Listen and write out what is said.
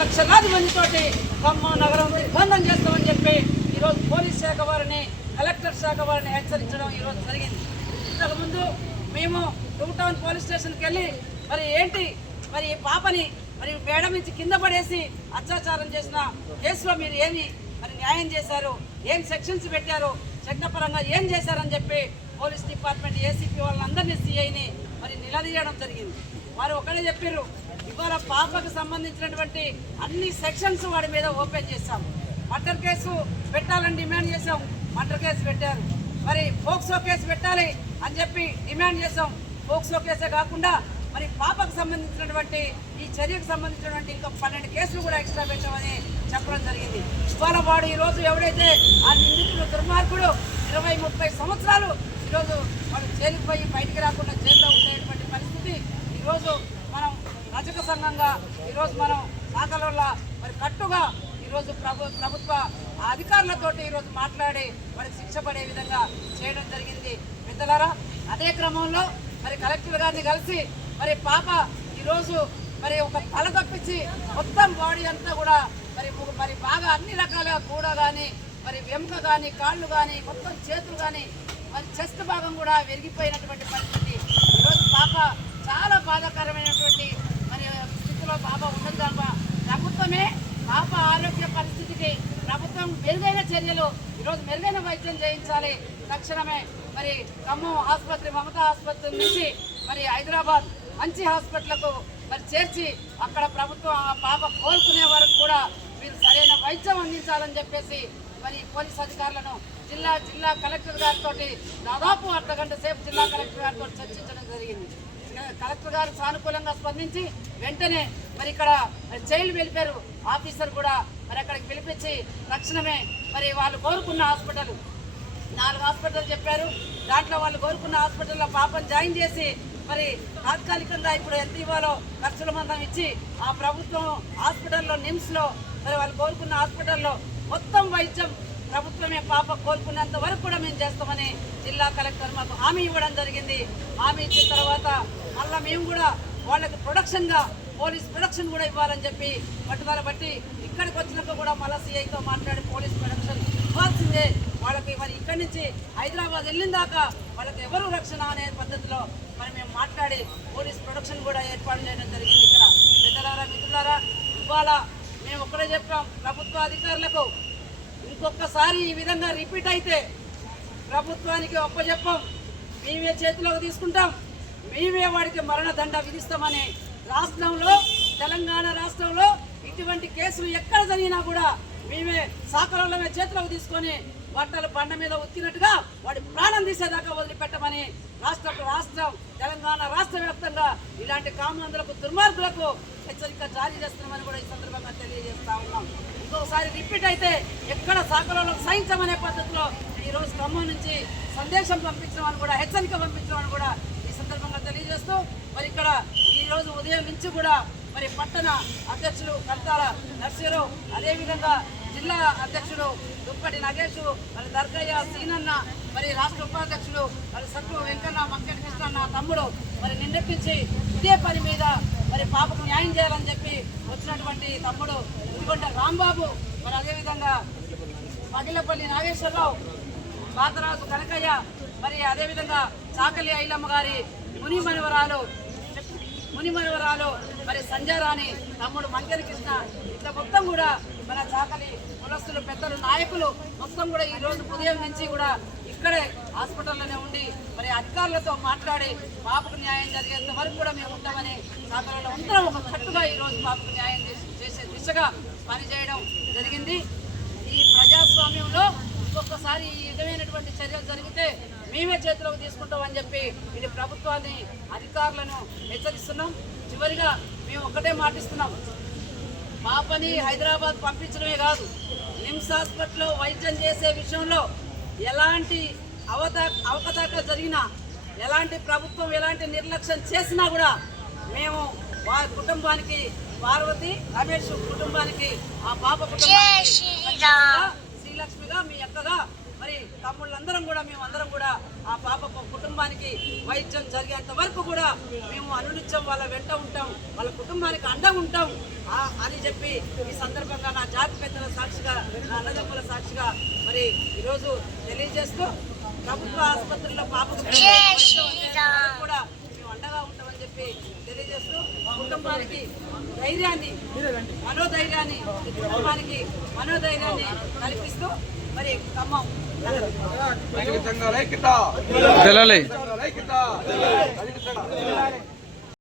లక్షలాది మందితోటి ఖమ్మం నగరం దిగ్బంధం చేస్తామని చెప్పి ఈరోజు పోలీస్ శాఖ వారిని కలెక్టర్ శాఖ వారిని హెచ్చరించడం ఈరోజు జరిగింది. ఇంతకుముందు మేము టూ టౌన్ పోలీస్ స్టేషన్కి వెళ్ళి మరి ఈ పాపని మరి మేడ నుంచి కింద పడేసి అత్యాచారం చేసిన కేసులో మీరు ఏమి మరి న్యాయం చేశారు, ఏం సెక్షన్స్ పెట్టారు, చట్టపరంగా ఏం చేశారని చెప్పి పోలీస్ డిపార్ట్మెంట్ ఏసీపీ వాళ్ళందరినీ సిఐని మరి నిలదీయడం జరిగింది. వారు ఒకటే చెప్పారు, ఇవాళ పాపకు సంబంధించినటువంటి అన్ని సెక్షన్స్ వాడి మీద ఓపెన్ చేశాం. మర్డర్ కేసు పెట్టాలని డిమాండ్ చేశాం, మర్డర్ కేసు పెట్టారు. మరి పోక్సో కేసు పెట్టాలి అని చెప్పి డిమాండ్ చేశాం. పోక్సో కేసే కాకుండా మరి పాపకు సంబంధించినటువంటి ఈ చర్యకు సంబంధించినటువంటి ఇంకా 12 కేసులు కూడా ఎక్స్ట్రా పెట్టామని చెప్పడం జరిగింది. ఇవాళ వాడు ఈరోజు ఎవడైతే ఆ నిందితుడు దుర్మార్గుడు 20-30 సంవత్సరాలు ఈరోజు వాడు జైలుకు పోయి బయటికి రాకుండా జైల్లో ఉండేటువంటి పరిస్థితి ఈరోజు మనం రజక సంఘంగా ఈరోజు మనం శాఖల మరి కట్టుగా ఈరోజు ప్రభుత్వ అధికారులతోటి ఈరోజు మాట్లాడి వారికి శిక్ష పడే విధంగా చేయడం జరిగింది. పెద్దలారా, అదే క్రమంలో మరి కలెక్టర్ గారిని కలిసి మరి పాప ఈరోజు మరి ఒక తల తప్పించి మొత్తం బాడీ అంతా కూడా మరి బాగా అన్ని రకాలుగా కూడా కానీ మరి వెముక కానీ కాళ్ళు కానీ మొత్తం చేతులు కానీ మరి చెస్ట్ భాగం కూడా విరిగిపోయినటువంటి పరిస్థితి. ఈరోజు పాప చాలా బాధాకరమైనటువంటి మరి స్థితిలో పాప ఉన్నది. తప్ప ప్రభుత్వమే పాప ఆరోగ్య పరిస్థితికి ప్రభుత్వం మెరుగైన చర్యలు ఈరోజు మెరుగైన వైద్యం చేయించాలి. తక్షణమే మరి ఖమ్మం ఆసుపత్రి మమతా ఆసుపత్రి నుంచి మరి హైదరాబాద్ మంచి హాస్పిటల్కు మరి చేర్చి అక్కడ ప్రభుత్వం ఆ పాప కోలుకునే వరకు కూడా మీరు సరైన వైద్యం అందించాలని చెప్పేసి మరి పోలీస్ అధికారులను జిల్లా కలెక్టర్ గారితో దాదాపు అర్ధగంట సేపు జిల్లా కలెక్టర్ గారితో చర్చించడం జరిగింది. కలెక్టర్ గారు సానుకూలంగా స్పందించి వెంటనే మరి ఇక్కడ చైల్డ్ వెల్ఫేర్ ఆఫీసర్ కూడా మరి అక్కడికి పిలిపించి తక్షణమే మరి వాళ్ళు కోరుకున్న హాస్పిటల్ 4 హాస్పిటల్ చెప్పారు. దాంట్లో వాళ్ళు కోరుకున్న హాస్పిటల్లో పాపను జాయిన్ చేసి మరి తాత్కాలికంగా ఇప్పుడు ఎంత ఇవ్వాలో ఖర్చుల మందం ఇచ్చి ఆ ప్రభుత్వం హాస్పిటల్లో నిమ్స్లో మరి వాళ్ళు కోరుకున్న హాస్పిటల్లో మొత్తం వైద్యం ప్రభుత్వమే పాప కోలుకునేంత వరకు కూడా మేము చేస్తామని జిల్లా కలెక్టర్ మాకు హామీ ఇవ్వడం జరిగింది. హామీ ఇచ్చిన తర్వాత మళ్ళీ మేము కూడా వాళ్ళకి పోలీస్ ప్రొడక్షన్ కూడా ఇవ్వాలని చెప్పి పట్టుదల బట్టి ఇక్కడికి వచ్చినప్పుడు కూడా మళ్ళీ సిఐతో మాట్లాడి పోలీస్ ప్రొడక్షన్ ఇవ్వాల్సిందే. వాళ్ళకి మరి ఇక్కడి నుంచి హైదరాబాద్ వెళ్ళిన దాకా వాళ్ళకి ఎవరు రక్షణ అనే పద్ధతిలో మరి మేము మాట్లాడి పోలీస్ ప్రొడక్షన్ కూడా ఏర్పాటు చేయడం జరిగింది. ఇక్కడ పెద్దలారా మిత్రులారా, ఇవాళ మేము ఒక్కడే చెప్పాం ప్రభుత్వ అధికారులకు, ఇంకొకసారి ఈ విధంగా రిపీట్ అయితే ప్రభుత్వానికి ఒప్పజెప్పం, మేమే చేతిలోకి తీసుకుంటాం, మేమే వాడికి మరణదండ విధిస్తామని రాష్ట్రంలో తెలంగాణ రాష్ట్రంలో ఇటువంటి కేసులు ఎక్కడ జరిగినా కూడా మేమే సాకరంలో చేతిలోకి తీసుకొని బట్టలు బండ మీద ఉత్తినట్టుగా వాడి ప్రాణం తీసేదాకా వదిలిపెట్టమని రాష్ట్రం తెలంగాణ రాష్ట్ర వ్యాప్తంగా ఇలాంటి కామందులకు దుర్మార్గులకు హెచ్చరిక జారీ చేస్తున్నామని కూడా ఈ సందర్భంగా తెలియజేస్తా ఉన్నాం. ఇంకొకసారి రిపీట్ అయితే ఎక్కడ సాకరంలో సహించమనే పద్ధతిలో ఈరోజు ఖమ్మం నుంచి సందేశం పంపించమని కూడా హెచ్చరిక పంపించమని కూడా ఈ సందర్భంగా తెలియజేస్తూ మరి ఇక్కడ ఈరోజు ఉదయం నుంచి కూడా మరి పట్టణ అధ్యక్షులు కర్తాల నర్సీరావు, అదేవిధంగా జిల్లా అధ్యక్షుడు దుప్పటి నగేష్, మరి దర్గయ్య సీనన్న, మరి రాష్ట్ర ఉపాధ్యక్షుడు మరి సత్తు వెంకన్న మంకెటి కృష్ణన్న తమ్ముడు మరి నిన్నెప్పించి ఇదే పని మీద మరి పాపకు న్యాయం చేయాలని చెప్పి వచ్చినటువంటి తమ్ముడు ఇదిగొండ రాంబాబు, మరి అదేవిధంగా మగిలపల్లి నాగేశ్వరరావు, బాతరాజు కనకయ్య, మరి అదేవిధంగా చాకలి ఐలమ్మ గారి మునిమనవరాలు మరి సంజయరాణి తమ్ముడు మంకెటి కృష్ణ, ఇట్లా మొత్తం కూడా మన చాకలి కులస్తులు పెద్దలు నాయకులు మొత్తం కూడా ఈరోజు ఉదయం నుంచి కూడా ఇక్కడే హాస్పిటల్లోనే ఉండి మరి అధికారులతో మాట్లాడి పాపకు న్యాయం జరిగేంత వరకు కూడా మేము ఉంటామని చాకలిలో అందరం ఒక కట్టుగా ఈరోజు పాపకు న్యాయం చేసే దిశగా పనిచేయడం జరిగింది. ఈ ప్రజాస్వామ్యంలో ఇంకొకసారి ఈ విధమైనటువంటి చర్యలు జరిగితే మేమే చేతిలోకి తీసుకుంటామని చెప్పి ఇది ప్రభుత్వాన్ని అధికారులను హెచ్చరిస్తున్నాం. చివరిగా మేము ఒకటే మాటిస్తున్నాం, పాపని హైదరాబాద్ పంపించడమే కాదు, నిమ్స్ హాస్పిటల్లో వైద్యం చేసే విషయంలో ఎలాంటి అవకతవకలు జరిగినా, ఎలాంటి ప్రభుత్వం ఎలాంటి నిర్లక్ష్యం చేసినా కూడా మేము వారి కుటుంబానికి, పార్వతి రమేష్ కుటుంబానికి, ఆ పాప కుటుంబానికి శ్రీలక్ష్మిగా మీ అక్కగా మరి మరి తమ్ముళ్ళందరం కూడా మేమందరం కూడా ఆ పాప కుటుంబానికి వైద్యం జరిగేంత వరకు కూడా మేము అనునిత్యం వాళ్ళ వెంట ఉంటాం, వాళ్ళ కుటుంబానికి అండగా ఉంటాం అని చెప్పి ఈ సందర్భంగా నా జాతి పెద్దల సాక్షిగా, నా అన్నదమ్ముల సాక్షిగా మరి ఈరోజు తెలియజేస్తూ ప్రభుత్వ ఆసుపత్రుల్లో పాపకు కూడా మేము అండగా ఉంటామని చెప్పి తెలియజేస్తూ కుటుంబానికి ధైర్యాన్ని, మనోధైర్యాన్ని, కుటుంబానికి మనోధైర్యాన్ని కల్పిస్తూ మరి ఖమ్మం తెలాలి